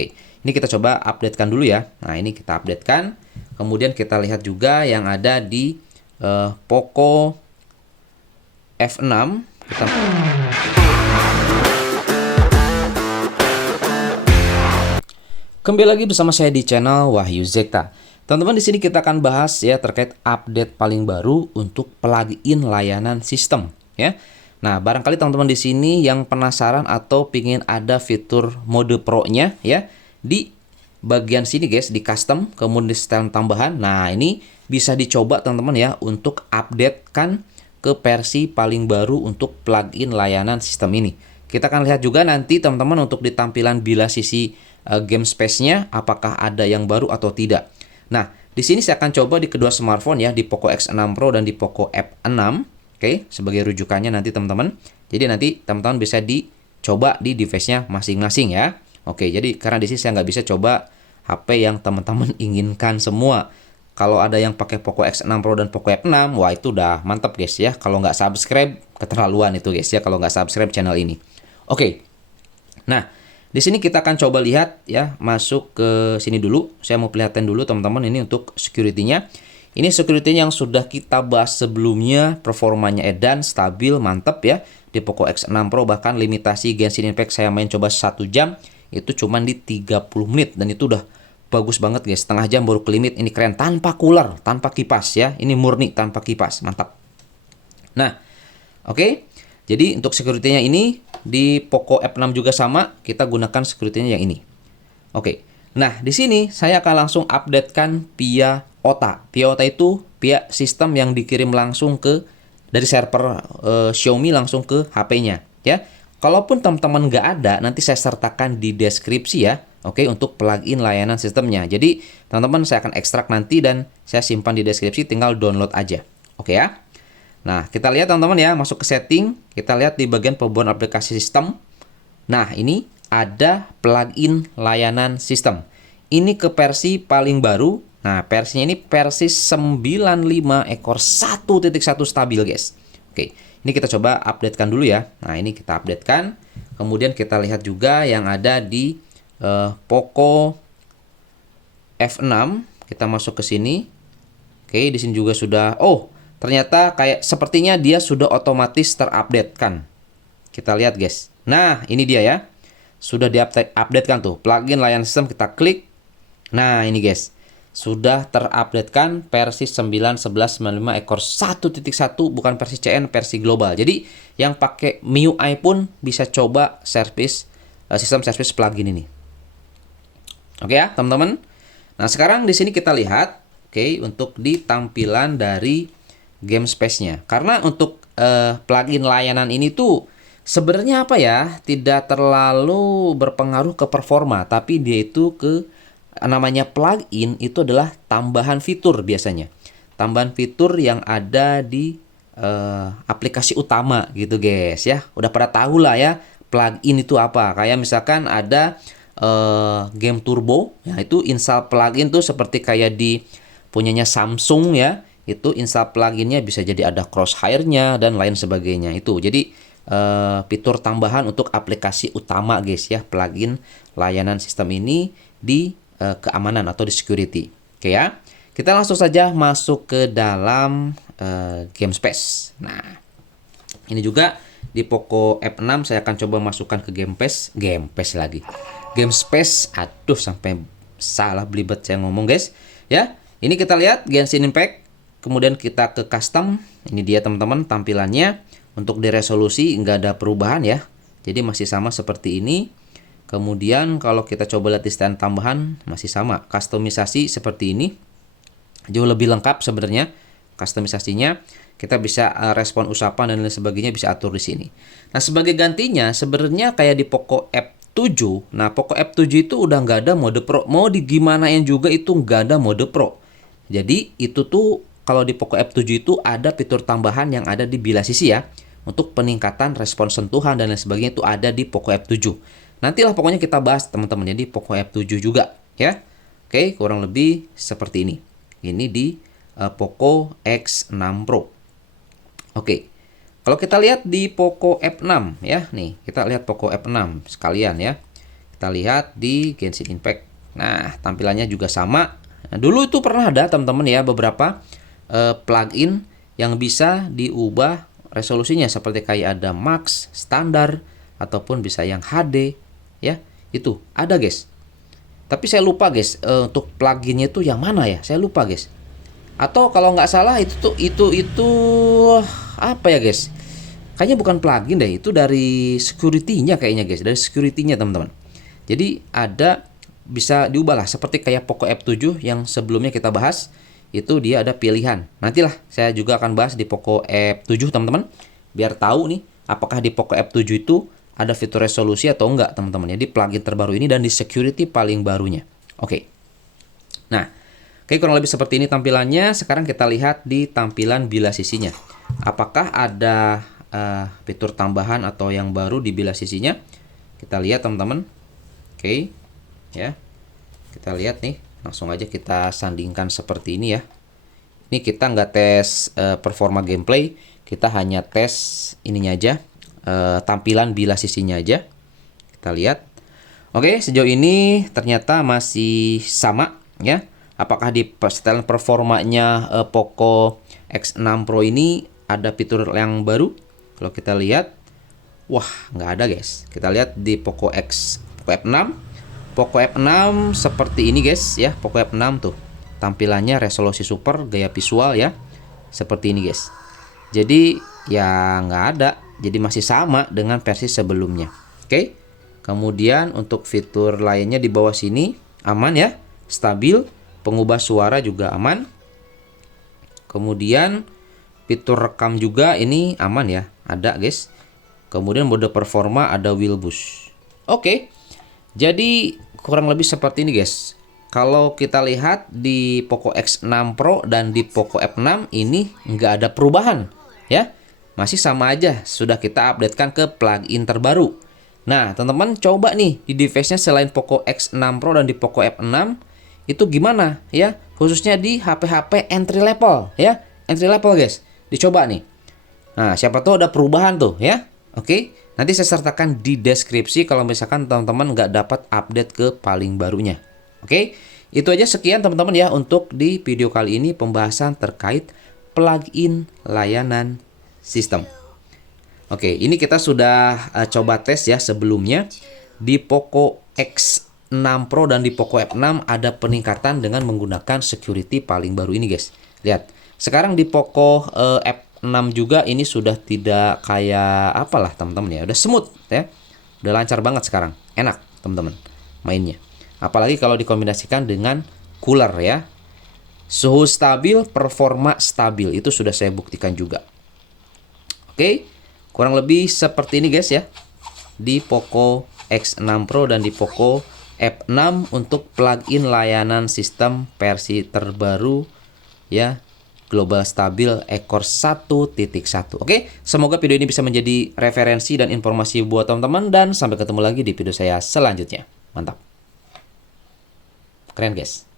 Oke, ini kita coba updatekan dulu ya. Nah, ini kita updatekan. Kemudian kita lihat juga yang ada di Poco F6. Kembali lagi bersama saya di channel Wahyu Zekta. Teman-teman, di sini kita akan bahas ya terkait update paling baru untuk plugin layanan sistem ya. Nah, barangkali teman-teman di sini yang penasaran atau pingin ada fitur mode pro-nya ya, di bagian sini guys, di custom, kemudian di setelan tambahan. Nah, ini bisa dicoba teman-teman ya untuk updatekan ke versi paling baru untuk plugin layanan sistem ini. Kita akan lihat juga nanti teman-teman untuk di tampilan bila sisi game space-nya apakah ada yang baru atau tidak. Nah, di sini saya akan coba di kedua smartphone ya, di Poco X6 Pro dan di Poco F6. Oke, sebagai rujukannya nanti teman-teman. Jadi nanti teman-teman bisa dicoba di device-nya masing-masing ya. Oke, jadi karena di sini saya nggak bisa coba HP yang teman-teman inginkan semua. Kalau ada yang pakai Poco X6 Pro dan Poco F6, wah itu udah mantap guys ya. Kalau nggak subscribe, keterlaluan itu guys ya kalau nggak subscribe channel ini. Oke, nah di sini kita akan coba lihat ya, masuk ke sini dulu. Saya mau perlihatkan dulu teman-teman ini untuk security-nya. Ini security yang sudah kita bahas sebelumnya, performanya edan, stabil, mantap ya. Di Poco X6 Pro bahkan limitasi Genshin Impact saya main coba 1 jam, itu cuman di 30 menit. Dan itu udah bagus banget guys, setengah jam baru ke limit. Ini keren, tanpa cooler, tanpa kipas ya. Ini murni tanpa kipas, mantap. Nah, oke. Jadi untuk security-nya ini di Poco F6 juga sama, kita gunakan security-nya yang ini. Oke. Nah, di sini saya akan langsung updatekan via OTA. Via OTA itu via sistem yang dikirim langsung dari server Xiaomi langsung ke HP-nya ya. Kalaupun teman-teman nggak ada, nanti saya sertakan di deskripsi ya. Oke, untuk plugin layanan sistemnya. Jadi, teman-teman saya akan ekstrak nanti dan saya simpan di deskripsi, tinggal download aja. Oke ya. Nah, kita lihat teman-teman ya, masuk ke setting, kita lihat di bagian pembuatan aplikasi sistem. Nah, ini ada plugin layanan sistem. Ini ke versi paling baru. Nah, versinya ini versi 95 ekor 1.1 stabil, guys. Oke, ini kita coba updatekan dulu ya. Nah, ini kita updatekan. Kemudian kita lihat juga yang ada di Poco F6. Kita masuk ke sini. Oke, di sini juga sudah, ternyata kayak sepertinya dia sudah otomatis terupdate-kan. Kita lihat guys. Nah, ini dia ya. Sudah diupdate-kan tuh. Plugin layanan sistem kita klik. Nah, ini guys. Sudah terupdate-kan versi 9.11.95 ekor 1.1, bukan versi CN, versi global. Jadi, yang pakai MIUI pun bisa coba sistem service plugin ini. Oke ya, teman-teman. Nah, sekarang di sini kita lihat, untuk di tampilan dari game space-nya. Karena untuk plugin layanan ini tuh sebenarnya apa ya, tidak terlalu berpengaruh ke performa, tapi dia itu namanya plugin itu adalah tambahan fitur biasanya. Tambahan fitur yang ada di aplikasi utama gitu guys ya. Udah pada tahu lah ya plugin itu apa. Kayak misalkan ada game turbo, ya itu install plugin tuh seperti kayak di punyanya Samsung ya. Itu install pluginnya bisa jadi ada crosshair-nya dan lain sebagainya. Itu jadi fitur tambahan untuk aplikasi utama guys ya, plugin layanan sistem ini di keamanan atau di security. Oke ya, kita langsung saja masuk ke dalam game space. Nah, ini juga di Poco F6 saya akan coba masukkan ke game space. Aduh, sampai salah belibet saya ngomong guys ya. Ini kita lihat Genshin Impact. Kemudian kita ke custom, ini dia teman-teman tampilannya. Untuk di resolusi nggak ada perubahan ya, jadi masih sama seperti ini. Kemudian kalau kita coba lihat di stand tambahan masih sama, kustomisasi seperti ini. Jauh lebih lengkap sebenarnya kustomisasinya. Kita bisa respon usapan dan lain sebagainya bisa atur di sini. Nah, sebagai gantinya sebenarnya kayak di Poco F7. Nah, Poco F7 itu udah nggak ada mode pro. Mau digimanain juga itu nggak ada mode pro. Jadi itu tuh kalau di Poco F7 itu ada fitur tambahan yang ada di bilah sisi ya. Untuk peningkatan respon sentuhan dan lain sebagainya itu ada di Poco F7. Nantilah pokoknya kita bahas teman-teman ya di Poco F7 juga ya. Oke, kurang lebih seperti ini. Ini di Poco X6 Pro. Oke. Kalau kita lihat di Poco F6 ya, nih kita lihat Poco F6 sekalian ya. Kita lihat di Genshin Impact. Nah, tampilannya juga sama. Nah, dulu itu pernah ada teman-teman ya beberapa plugin yang bisa diubah resolusinya seperti kayak ada max, standar, ataupun bisa yang HD ya. Itu ada guys. Tapi saya lupa guys, untuk pluginnya itu yang mana ya? Saya lupa guys. Atau kalau nggak salah itu apa ya guys? Kayaknya bukan plugin deh, itu dari security-nya kayaknya guys, dari security-nya teman-teman. Jadi ada bisa diubah lah seperti kayak Poco F7 yang sebelumnya kita bahas, itu dia ada pilihan. Nantilah saya juga akan bahas di Poco F7 teman-teman, biar tahu nih apakah di Poco F7 itu ada fitur resolusi atau enggak teman-teman ya di plugin terbaru ini dan di security paling barunya. Oke. Nah, kayak kurang lebih seperti ini tampilannya. Sekarang kita lihat di tampilan bilah sisinya. Apakah ada fitur tambahan atau yang baru di bilah sisinya? Kita lihat teman-teman. Oke. Ya. Kita lihat nih, langsung aja kita sandingkan seperti ini ya. Ini kita nggak tes performa gameplay, kita hanya tes ininya aja, tampilan bilah sisinya aja. Kita lihat. Oke, sejauh ini ternyata masih sama ya. Apakah di setelan performanya Poco X6 Pro ini ada fitur yang baru? Kalau kita lihat, wah nggak ada guys. Kita lihat di Poco F6. Poco F6 seperti ini guys ya. Poco F6 tuh tampilannya resolusi super, gaya visual ya. Seperti ini guys. Jadi ya nggak ada. Jadi masih sama dengan versi sebelumnya. Oke. Kemudian untuk fitur lainnya di bawah sini aman ya. Stabil. Pengubah suara juga aman. Kemudian fitur rekam juga ini aman ya. Ada guys. Kemudian mode performa ada wheel boost. Oke. Jadi kurang lebih seperti ini guys. Kalau kita lihat di Poco X6 Pro dan di Poco F6 ini nggak ada perubahan ya. Masih sama aja, sudah kita updatekan ke plugin terbaru. Nah teman-teman coba nih di device-nya selain Poco X6 Pro dan di Poco F6 itu gimana ya. Khususnya di HP-HP entry level ya. Entry level guys, dicoba nih. Nah siapa tahu ada perubahan tuh ya. Oke. Nanti saya sertakan di deskripsi kalau misalkan teman-teman nggak dapat update ke paling barunya. Oke, itu aja sekian teman-teman ya untuk di video kali ini pembahasan terkait plugin layanan sistem. Oke, ini kita sudah coba tes ya sebelumnya. Di Poco X6 Pro dan di Poco F6 ada peningkatan dengan menggunakan security paling baru ini guys. Lihat, sekarang di Poco F6 juga ini sudah tidak kayak apalah teman-teman ya, udah smooth ya, udah lancar banget sekarang, enak teman-teman mainnya. Apalagi kalau dikombinasikan dengan cooler ya, suhu stabil, performa stabil, itu sudah saya buktikan juga. Oke, kurang lebih seperti ini guys ya, di Poco X6 Pro dan di Poco F6 untuk plugin layanan sistem versi terbaru ya. Global Stabil Ekor 1.1. Oke, semoga video ini bisa menjadi referensi dan informasi buat teman-teman dan sampai ketemu lagi di video saya selanjutnya. Mantap. Keren guys.